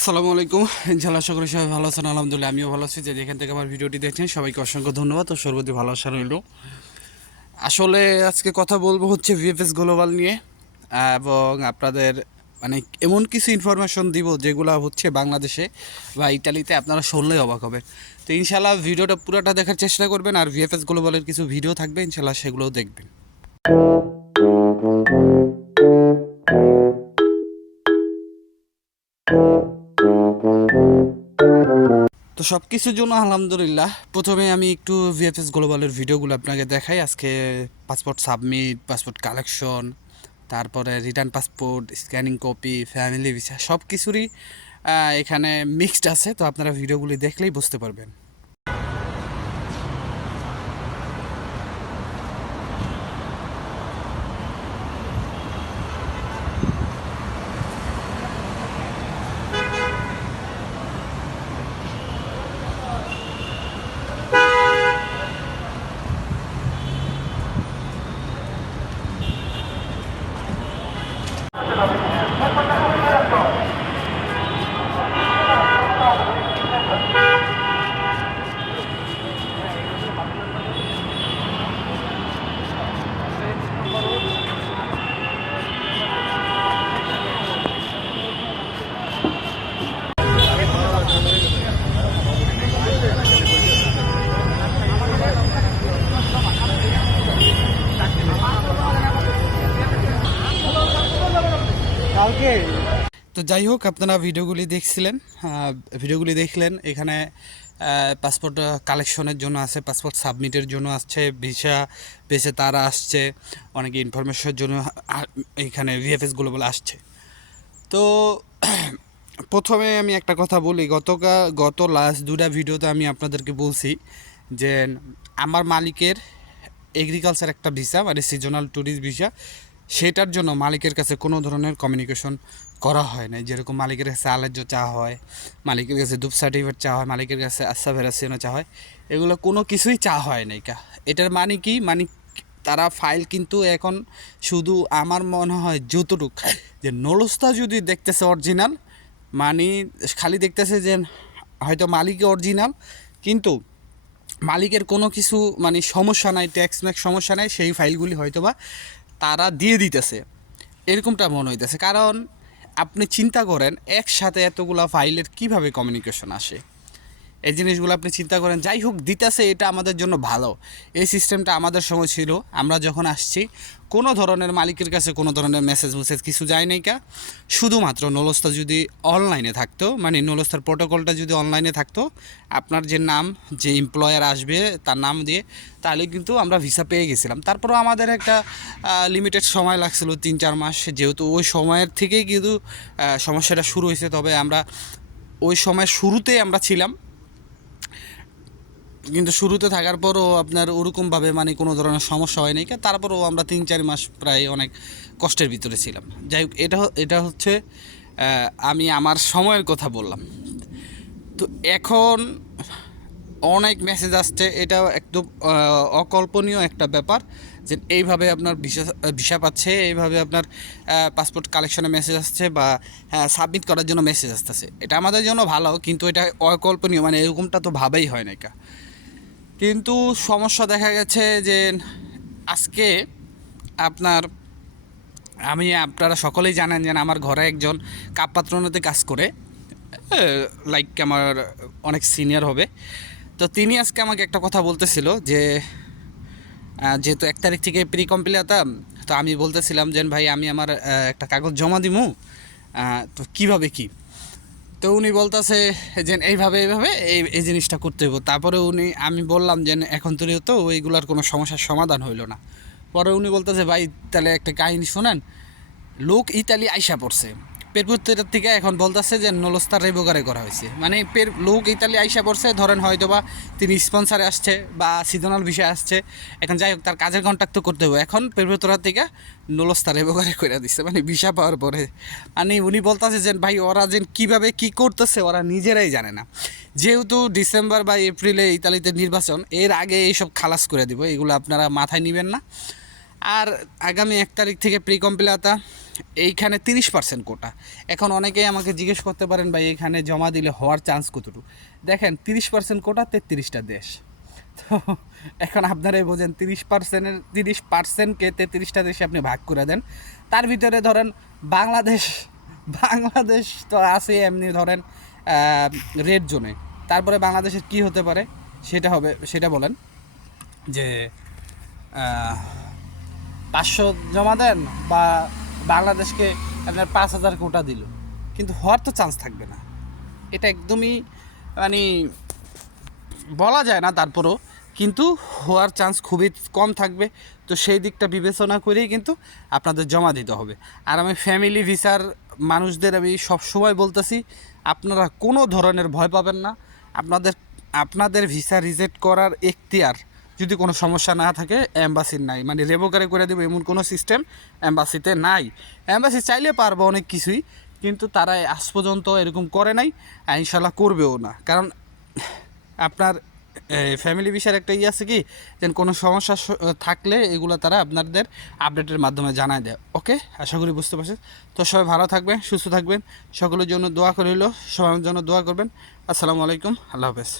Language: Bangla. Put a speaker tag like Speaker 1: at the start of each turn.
Speaker 1: আসসালামু আলাইকুম। আশা করি সবাই ভালো আছেন, আলহামদুলিল্লাহ আমিও ভালো আছি। যে যেখান থেকে আমার ভিডিওটি দেখছেন, সবাইকে অসংখ্য ধন্যবাদ ও ভালো ভালোবাসা রইল। আসলে আজকে কথা বলব হচ্ছে ভিএফএস গ্লোবাল নিয়ে, এবং আপনাদের মানে এমন কিছু ইনফরমেশন দিব যেগুলো হচ্ছে বাংলাদেশে বা ইটালিতে আপনারা শুনলেই অবাক হবেন। তো ইনশাল্লাহ ভিডিওটা পুরোটা দেখার চেষ্টা করবেন আর ভিএফএস গ্লোবালের কিছু ভিডিও থাকবে ইনশাল্লাহ সেগুলোও দেখবেন। তো সব কিছুর জন্য আলহামদুলিল্লাহ। প্রথমে আমি একটু ভিএফএস গ্লোবালের ভিডিওগুলো আপনাকে দেখাই। আজকে পাসপোর্ট সাবমিট পাসপোর্ট কালেকশন তারপরে return passport scanning copy family visa সব কিছুরই এখানে মিক্সড আছে। তো আপনারা ভিডিওগুলি দেখলেই বুঝতে পারবেন। তো যাই হোক, আপনারা ভিডিওগুলি দেখছিলেন ভিডিওগুলি দেখলেন, এখানে পাসপোর্ট কালেকশনের জন্য আছে পাসপোর্ট সাবমিটের জন্য আসছে ভিসা পেছে তারা আসছে, অনেকে ইনফরমেশনের জন্য এখানে ভিএফএস গ্লোবাল আসছে। তো, প্রথমে আমি একটা কথা বলি গতকাল গত লাস্ট দুটা ভিডিওতে আমি আপনাদেরকে বলছি যে, আমার মালিকের এগ্রিকালচার একটা ভিসা মানে সিজনাল ট্যুরিস্ট ভিসা সেটার জন্য মালিকের কাছে কোনো ধরনের কমিউনিকেশন করা হয় না যেরকম মালিকের কাছে আলাজ্য চা হয়, মালিকের কাছে দুপ সার্টিফিকেট চা হয়, মালিকের কাছে আশা ভেরাসিনো চা হয়, এগুলো কোনো কিছুই চা হয় নাই কা। এটার মানে কি? মানে তারা ফাইল কিন্তু এখন শুধু আমার মনে হয় যতটুক যে নলস্তা যদি দেখতেছে অরিজিনাল মানে খালি দেখতেছে যে হয়তো মালিকই অরিজিনাল কিন্তু মালিকের কোনো কিছু মানে সমস্যা নাই ট্যাক্স ম্যাক্স সমস্যা নাই, সেই ফাইলগুলি হয়তোবা তারা দিয়ে দিতেছে। এরকমটা মনে হইতেছে। কারণ আপনি চিন্তা করেন, একসাথে এতগুলা ফাইলের কীভাবে কমিউনিকেশন আসে? এই জিনিসগুলো আপনি চিন্তা করেন, যাই হোক দিতেছে, এটা আমাদের জন্য ভালো। এই সিস্টেমটা আমাদের সময় ছিল। আমরা যখন আসছি, কোনো ধরনের মালিকের কাছে কোনো ধরনের মেসেজ মেসেজ কিছু যায় নাই কা। শুধুমাত্র নলস্তা যদি অনলাইনে থাকতো মানে নলস্তার প্রোটোকলটা যদি অনলাইনে থাকতো, আপনার যে নাম, যে এমপ্লয়ার আসবে, তার নাম দিয়ে, তাহলে কিন্তু আমরা ভিসা পেয়ে গেছিলাম। তারপরেও আমাদের একটা লিমিটেড সময় লাগছিল তিন চার মাস। যেহেতু ওই সময়ের থেকেই কিন্তু সমস্যাটা শুরু হয়েছে, তবে আমরা ওই সময় শুরুতেই আমরা ছিলাম। কিন্তু শুরুতে থাকার পরও আপনার ওরকমভাবে মানে কোনো ধরনের সমস্যা হয় নাই। কা, তারপরও আমরা তিন, চার মাস প্রায় অনেক কষ্টের ভিতরে ছিলাম। যাই হোক, এটা এটা হচ্ছে আমি আমার সময়ের কথা বললাম। তো এখন অনেক মেসেজ আসছে, এটা একদম অকল্পনীয় একটা ব্যাপার যে এইভাবে আপনার ভিসা ভিসা পাচ্ছে, এইভাবে আপনার পাসপোর্ট কালেকশনে মেসেজ আসছে বা সাবমিট করার জন্য মেসেজ আসতেছে। এটা আমাদের জন্য ভালো, কিন্তু এটা অকল্পনীয় মানে এরকমটা তো ভাবেই হয় না কিন্তু সমস্যা দেখা গেছে যে আজকে আপনার, আমি আপনারা সকলেই জানেন যে আমার ঘরে একজন কাপ পাত্রনাতে কাজ করে লাইক আমার অনেক সিনিয়র হবে। তো তিনি আজকে আমাকে একটা কথা বলতেছিল যে যেহেতু এক তারিখ থেকে প্রি কমপ্লিটাম তো আমি বলতেছিলাম যে ভাই আমি আমার একটা কাগজ জমা দিমু তো কীভাবে কি? তো উনি বলতেছে যে এইভাবে এইভাবে এই এই জিনিসটা করতে হইব। তারপরে উনি, আমি বললাম যে এখন তো তো ওইগুলার কোনো সমস্যার সমাধান হইল না। পরে উনি বলতেছে, ভাই, তাহলে একটা কাহিনী শোনেন। লোক ইতালি আইসা পড়ছে। পেরপুত্রের থেকে এখন বলতেছে যে নলস্তার রেবোগারে করা হয়েছে। মানে পের লোক ইতালি আইসা পড়ছে, ধরেন হয়তো বা তিনি স্পন্সারে আসছে বা সিজনাল বিষয়ে আসছে। এখন যাই হোক, তার কাজের কন্ট্যাক্ট তো করতে হবে। এখন পেরপুত্রা থেকে নলস্তার রেবোগারে করে দিচ্ছে মানে ভিসা পাওয়ার পরে। মানে উনি বলতেছে যে, ভাই, ওরা যে কীভাবে কী করতেছে, ওরা নিজেরাই জানে না। যেহেতু ডিসেম্বর বা এপ্রিলে ইতালিতে নির্বাচন, এর আগে এইসব খালাস করে দিব। এগুলো আপনারা মাথায় নেবেন না। আর আগামী এক তারিখ থেকে প্রি কম্পিলাতা এইখানে তিরিশ পার্সেন্ট কোটা। এখন অনেকেই আমাকে জিজ্ঞেস করতে পারেন, ভাই, এখানে জমা দিলে হওয়ার চান্স কতটুকু? দেখেন, তিরিশ পার্সেন্ট কোটা তেত্রিশটা দেশ। তো এখন আপনারাই বোঝেন, তিরিশ পার্সেন্টের তিরিশ পার্সেন্টকে তেত্রিশটা দেশে আপনি ভাগ করে দেন। তার ভিতরে ধরেন বাংলাদেশ বাংলাদেশ তো আছে এমনি ধরেন রেড জোনে তারপরে বাংলাদেশের কি হতে পারে? সেটা হবে, সেটা বলেন। যে পাঁচশো জমা দেন বা বাংলাদেশকে আপনার পাঁচ হাজার কোটা দিল। কিন্তু হওয়ার তো চান্স থাকবে না। এটা একদমই মানে বলা যায় না তারপরও, কিন্তু হওয়ার চান্স খুবই কম থাকবে। তো সেই দিকটা বিবেচনা করেই কিন্তু আপনাদের জমা দিতে হবে। আর আমি ফ্যামিলি ভিসার মানুষদের আমি সবসময় বলতেছি, আপনারা কোনো ধরনের ভয় পাবেন না। আপনাদের আপনাদের ভিসা রিজেক্ট করার এখতিয়ার যদি কোনো সমস্যা না থাকে অ্যাম্বাসির নাই। মানে রেবোকারে করে দেবে এমন কোনো সিস্টেম অ্যাম্বাসিতে নাই। অ্যাম্বাসি চাইলে পারব অনেক কিছুই, কিন্তু তারা আজ পর্যন্ত এরকম করে নাই ইনশাল্লাহ করবেও না। কারণ আপনার ফ্যামিলি বিষয়ের একটা ইয়ে আছে কি যে কোনো সমস্যা থাকলে এগুলো তারা আপনাদের আপডেটের মাধ্যমে জানায় দেয়। ওকে আশা করি বুঝতে পারছেন? তো সবাই ভালো থাকবেন, সুস্থ থাকবেন। সকলের জন্য দোয়া করে হইল সবার জন্য দোয়া করবেন। আসসালামু আলাইকুম, আল্লাহ হাফেজ।